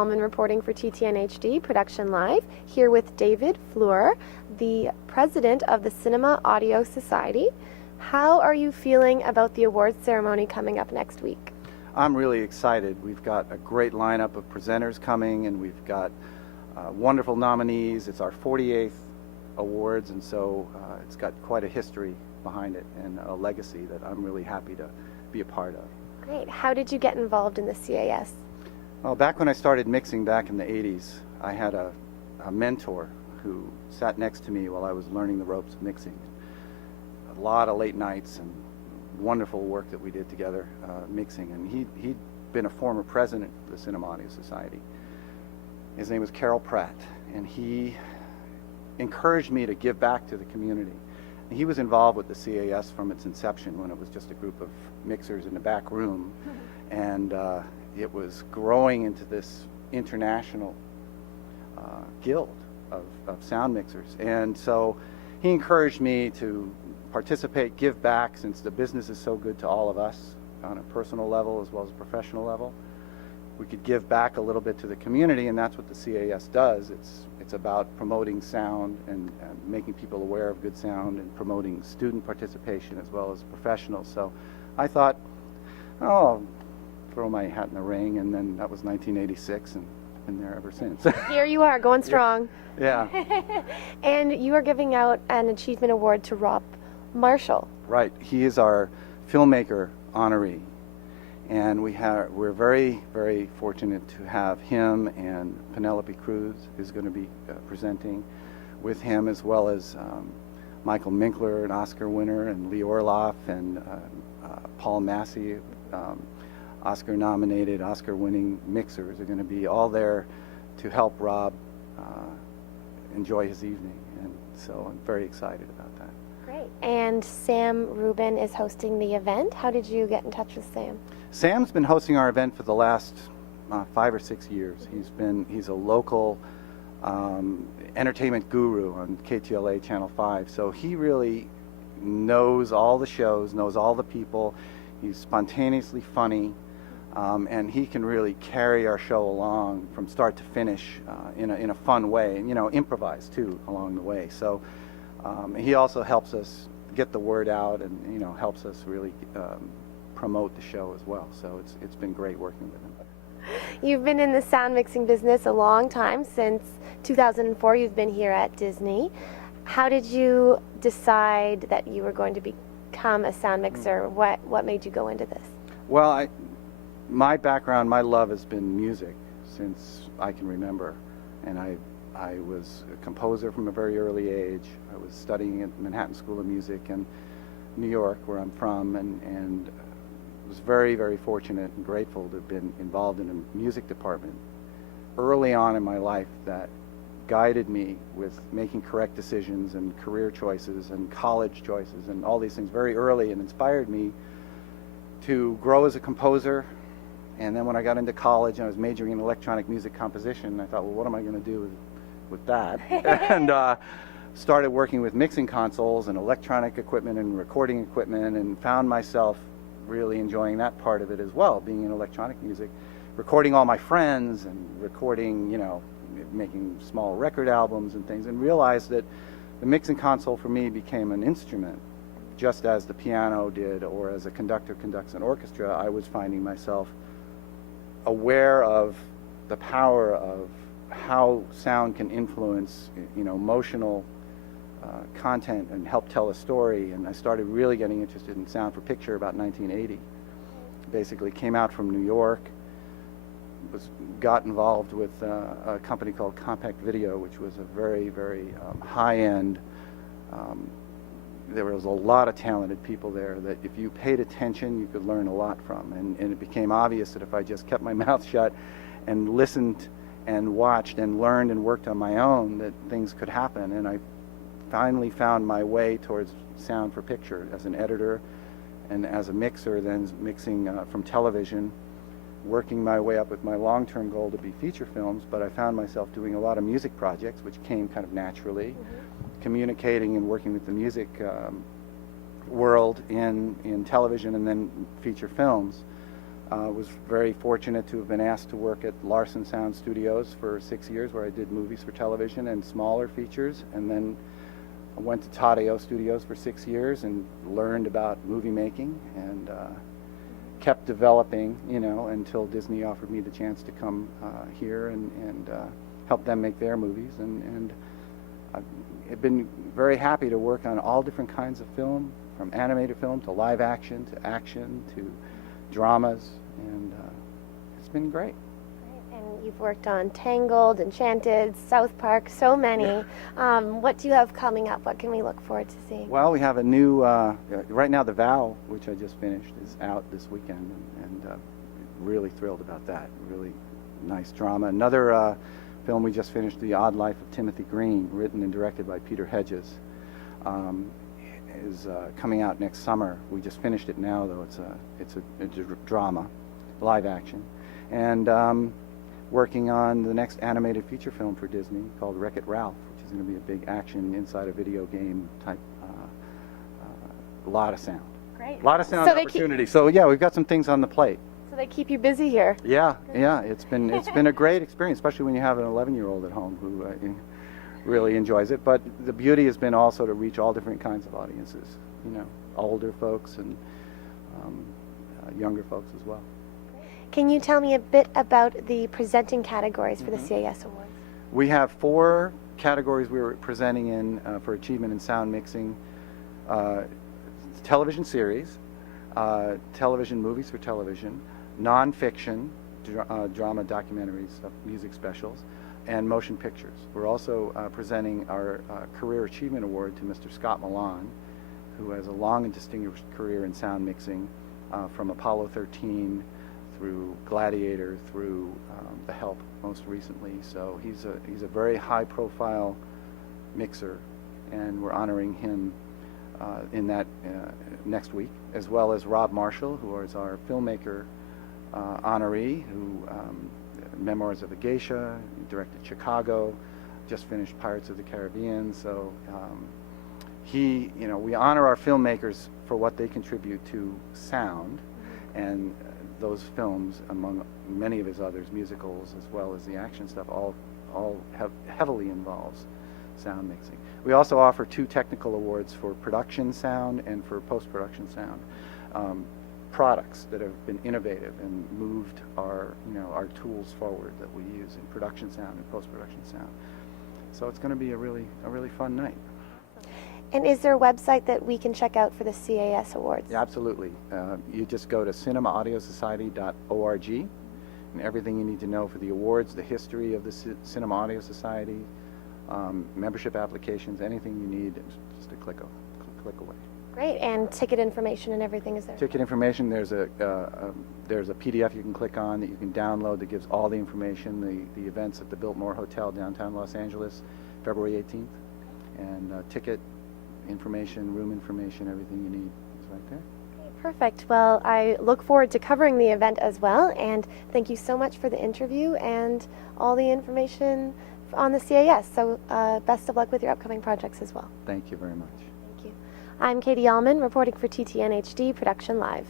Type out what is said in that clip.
Uhlmann reporting for TTNHD Production Live, here with David FLURH, the President of the Cinema Audio Society. How are you feeling about the awards ceremony coming up next week? I'm really excited. We've got a great lineup of presenters coming, and we've got wonderful nominees. It's our 48th awards, and so it's got quite a history behind it and a legacy that I'm really happy to be a part of. Great. How did you get involved in the CAS? Well, back when I started mixing back in the 80s, I had a mentor who sat next to me while I was learning the ropes of mixing. A lot of late nights and wonderful work that we did together mixing, and he'd been a former president of the Cinema Audio Society. His name was Carol Pratt, and he encouraged me to give back to the community. And he was involved with the CAS from its inception, when it was just a group of mixers in the back room, and it was growing into this international guild of sound mixers. And so he encouraged me to participate, give back, since the business is so good to all of us on a personal level as well as a professional level. We could give back a little bit to the community, and that's what the CAS does. It's about promoting sound and making people aware of good sound and promoting student participation as well as professionals. So I thought, oh, I'll throw my hat in the ring, and then that was 1986, and I've been there ever since. Here you are, going strong. Yeah. And you are giving out an achievement award to Rob Marshall. Right. He is our filmmaker honoree, and we're very, very fortunate to have him, and Penelope Cruz is going to be presenting with him, as well as Michael Minkler, an Oscar winner, and Lee Orloff, and Paul Massey, Oscar-nominated, Oscar-winning mixers are going to be all there to help Rob enjoy his evening, and so I'm very excited about that. Great. And Sam Rubin is hosting the event. How did you get in touch with Sam? Sam's been hosting our event for the last 5 or 6 years. He's a local entertainment guru on KTLA Channel 5, so he really knows all the shows, knows all the people. He's spontaneously funny, and he can really carry our show along from start to finish in a fun way, and improvise too along the way. So he also helps us get the word out, and helps us really promote the show as well. So it's been great working with him. You've been in the sound mixing business a long time. Since 2004 you've been here at Disney. How did you decide that you were going to become a sound mixer? What made you go into this? Well, my background, my love has been music since I can remember, and I was a composer from a very early age. I was studying at Manhattan School of Music in New York, where I'm from, and was very, very fortunate and grateful to have been involved in a music department early on in my life that guided me with making correct decisions and career choices and college choices and all these things very early, and inspired me to grow as a composer. And then when I got into college and I was majoring in electronic music composition, I thought, well, what am I going to do with that? And started working with mixing consoles and electronic equipment and recording equipment, and found myself really enjoying that part of it as well, being in electronic music, recording all my friends and recording, making small record albums and things, and realized that the mixing console for me became an instrument, just as the piano did, or as a conductor conducts an orchestra. I was finding myself aware of the power of how sound can influence, emotional content and help tell a story. And I started really getting interested in sound for picture about 1980. Basically came out from New York, got involved with a company called Compact Video, which was a very, very high-end. There was a lot of talented people there that if you paid attention, you could learn a lot from. And it became obvious that if I just kept my mouth shut and listened and watched and learned and worked on my own, that things could happen. And I finally found my way towards sound for picture as an editor and as a mixer, then mixing from television, working my way up with my long-term goal to be feature films. But I found myself doing a lot of music projects, which came kind of naturally, communicating and working with the music world in television and then feature films. Was very fortunate to have been asked to work at Larson Sound Studios for 6 years, where I did movies for television and smaller features, and then I went to Tadeo Studios for 6 years and learned about movie making, and kept developing, you know, until Disney offered me the chance to come here and help them make their movies, and I've been very happy to work on all different kinds of film, from animated film to live action to dramas, and it's been great. And you've worked on Tangled, Enchanted, South Park, so many. What do you have coming up? What can we look forward to seeing? Well, we have a new, right now The Vow, which I just finished, is out this weekend, and really thrilled about that. Really nice drama. Another film we just finished, The Odd Life of Timothy Green, written and directed by Peter Hedges, is coming out next summer. We just finished it now, though. It's a drama, live action, and working on the next animated feature film for Disney called Wreck-It Ralph, which is going to be a big action inside a video game type. A lot of sound. Great. A lot of sound opportunity. So yeah, we've got some things on the plate. So they keep you busy here. Yeah, yeah. It's been a great experience, especially when you have an 11-year-old at home who really enjoys it. But the beauty has been also to reach all different kinds of audiences. You know, older folks and younger folks as well. Can you tell me a bit about the presenting categories for the CAS Awards? We have 4 categories we were presenting in for achievement in sound mixing: television series, television movies for television, nonfiction, drama documentaries, music specials, and motion pictures. We're also presenting our Career Achievement Award to Mr. Scott Milan, who has a long and distinguished career in sound mixing, from Apollo 13 through Gladiator, through The Help most recently. So he's a very high-profile mixer, and we're honoring him in that next week, as well as Rob Marshall, who is our filmmaker honoree, who Memoirs of a Geisha, directed Chicago, just finished Pirates of the Caribbean. So we honor our filmmakers for what they contribute to sound, and those films, among many of his others, musicals as well as the action stuff, all have heavily involves sound mixing. We also offer 2 technical awards for production sound and for post-production sound. Products that have been innovative and moved our tools forward that we use in production sound and post-production sound. So it's going to be a really fun night. And is there a website that we can check out for the CAS Awards? Yeah, absolutely. You just go to cinemaaudioSociety.org, and everything you need to know for the awards, the history of the Cinema Audio Society, membership applications, anything you need, just a click away. Great, and ticket information and everything is there? Ticket information, there's a PDF you can click on that you can download that gives all the information. The events at the Biltmore Hotel, downtown Los Angeles, February 18th. And ticket information, room information, everything you need is right there. Okay, perfect. Well, I look forward to covering the event as well, and thank you so much for the interview and all the information on the CAS. So best of luck with your upcoming projects as well. Thank you very much. Thank you. I'm Katie Uhlmann, reporting for TTNHD Production Live.